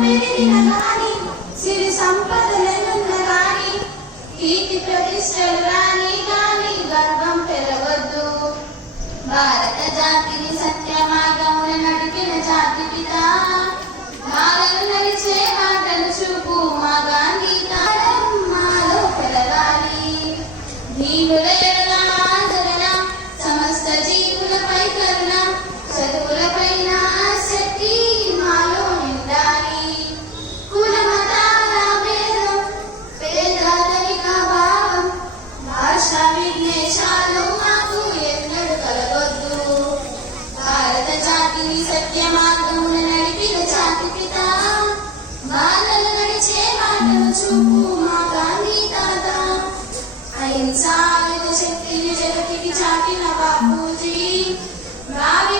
పెరిగిన గాని సిరి సంపదలెన్నున్న గాని కీర్తి ప్రతిష్టలు రాని గాని గర్వం పెరగొద్దు. భారత జాతిని సత్య మార్గమున నడిపిన జాతి పిత మాలను నడిచే మాటలు చూపు మా గాంధీ తాళం మాలో పెరగాలి. జీవుల ఎడల ఆదరణ, సమస్త జీవులపై కరుణ, చదువులపైన శక్తి మాలో నిండాలి. కుల మతాల భేదం, పేదరిక భావం, భాషా విద్వేషాలు మాకు ఎన్నడూ కలగొద్దు. భారత జాతిని సత్య మార్గమున నడిపిన జాతి పిత మాలను నడిచే మాటలు చూపు మా గాంధీ తాత. అహింసాయుధ శక్తిని జగతికి చాటిన బాపూజీ భావి